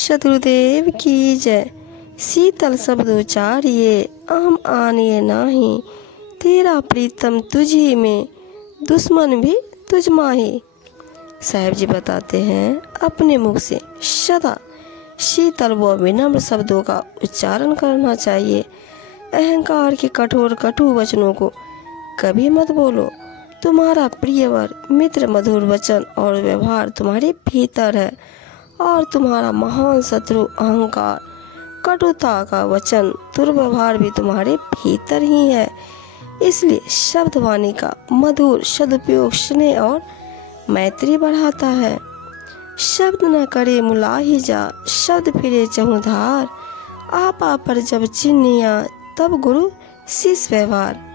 शत्रुदेव की जय। शीतल शब्द उचारिए आम आनिए नाही, तेरा प्रीतम तुझी में दुश्मन भी तुझ माही। साहेब जी बताते हैं अपने मुख से सदा शीतल व विनम्र शब्दों का उच्चारण करना चाहिए। अहंकार के कठोर कटु वचनों को कभी मत बोलो। तुम्हारा प्रियवर मित्र मधुर वचन और व्यवहार तुम्हारे भीतर है, और तुम्हारा महान शत्रु अहंकार कटुता का वचन दुर्व्यवहार भी तुम्हारे भीतर ही है। इसलिए शब्द वाणी का मधुर सदुपयोग स्नेह और मैत्री बढ़ाता है। शब्द न करे मुलाही जा, शब्द फिरे चहुधार, आपा पर जब चिन्हिया तब गुरु शिष्य व्यवहार।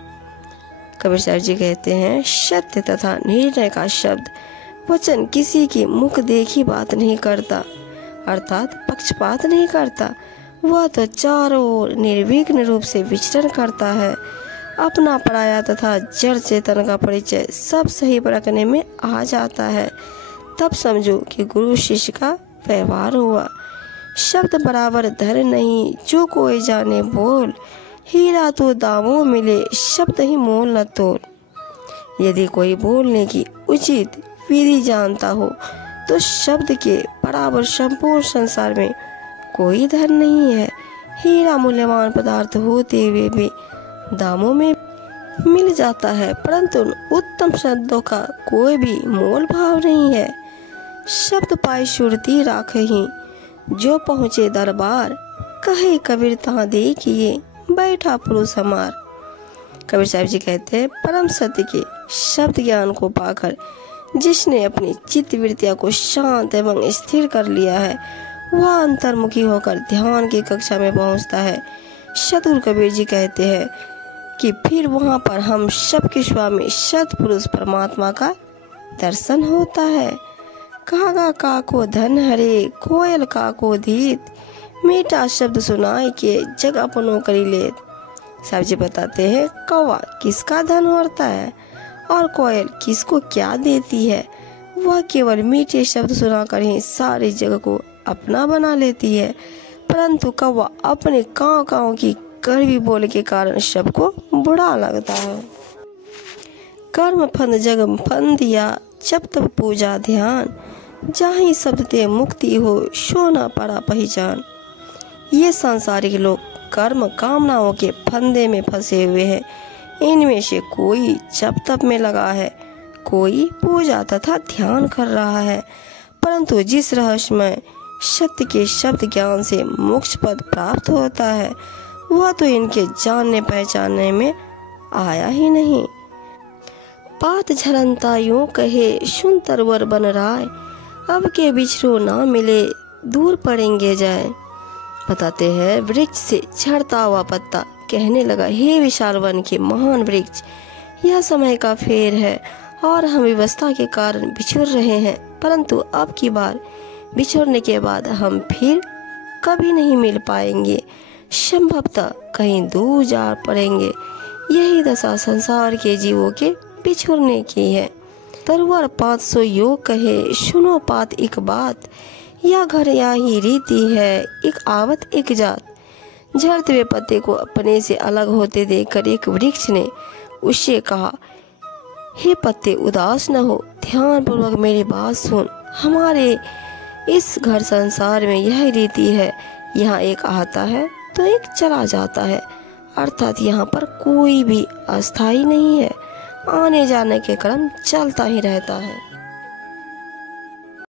कबीर साहब जी कहते हैं सत्य तथा निर्णय का शब्द वचन किसी की मुख देखी बात नहीं करता, अर्थात पक्षपात नहीं करता। वह तो चारों ओर निर्विघ्न रूप से विचरण करता है। अपना पराया तथा जड़ चेतन का परिचय सब सही परखने में आ जाता है। तब समझो कि गुरु शिष्य का व्यवहार हुआ। शब्द बराबर धर नहीं, जो कोई जाने बोल, हीरा तो दामों मिले, शब्द ही मोल न तोल। यदि कोई बोलने की उचित विधि जानता हो तो शब्द के बराबर संपूर्ण संसार में कोई धन नहीं है। हीरा मूल्यवान पदार्थ होते हुए भी दामों में मिल जाता है, परंतु उत्तम शब्दों का कोई भी मोल भाव नहीं है। शब्द पाई सुरती राखही, जो पहुँचे दरबार, कहे कबीर ता देखिए बैठा पुरुष हमार। कबीर साहब जी कहते हैं परम सत्य के शब्द ज्ञान को पाकर जिसने अपनी चित्त वृत्तियों को शांत एवं स्थिर कर लिया है, वह अंतर्मुखी होकर ध्यान की कक्षा में पहुंचता है। चतुर कबीर जी कहते हैं कि फिर वहां पर हम सबके स्वामी सतपुरुष परमात्मा का दर्शन होता है। कागा का को धन हरे, कोयल का को धीत, मीठा शब्द सुनाए के जग अपनों करी लेत। साहब जी बताते हैं कौवा किसका धन होता है और कोयल किसको क्या देती है। वह केवल मीठे शब्द सुनाकर ही सारी जगह को अपना बना लेती है, परंतु कौवा अपने कांव कांव की कड़वी बोल के कारण सबको बुरा लगता है। कर्म फंद जग फंद दिया, जब तब पूजा ध्यान, जहाँ शब्द ते मुक्ति हो, सोना पड़ा पहचान। ये सांसारिक लोग कर्म कामनाओं के फंदे में फंसे हुए हैं। इनमें से कोई जप तप में लगा है, कोई पूजा तथा ध्यान कर रहा है, परंतु जिस रहस्यमय सत्य के शब्द ज्ञान से मोक्ष पद प्राप्त होता है, वह तो इनके जानने पहचानने में आया ही नहीं। पात झरनता यूं कहे, सुन तरवर बन राय, अब के बिछड़ो ना मिले, दूर पड़ेंगे जाए। बताते हैं वृक्ष से झड़ता हुआ पत्ता कहने लगा, हे विशाल वन के महान वृक्ष, यह समय का फेर है और हम व्यवस्था के कारण बिछुड़ रहे हैं, परंतु अब की बार बिछुड़ने के बाद हम फिर कभी नहीं मिल पाएंगे, संभवतः कहीं दूर जा पड़ेंगे। यही दशा संसार के जीवों के बिछुड़ने की है। तरवर 500 योग कहे, सुनो पात एक बात, यह घर यही रीति है, एक आवत एक जात। झड़ते हुए पत्ते को अपने से अलग होते देखकर एक वृक्ष ने उससे कहा, हे पत्ते उदास न हो, ध्यान पूर्वक मेरी बात सुन। हमारे इस घर संसार में यह रीति है, यहाँ एक आता है तो एक चला जाता है, अर्थात यहाँ पर कोई भी अस्थाई नहीं है, आने जाने के क्रम चलता ही रहता है।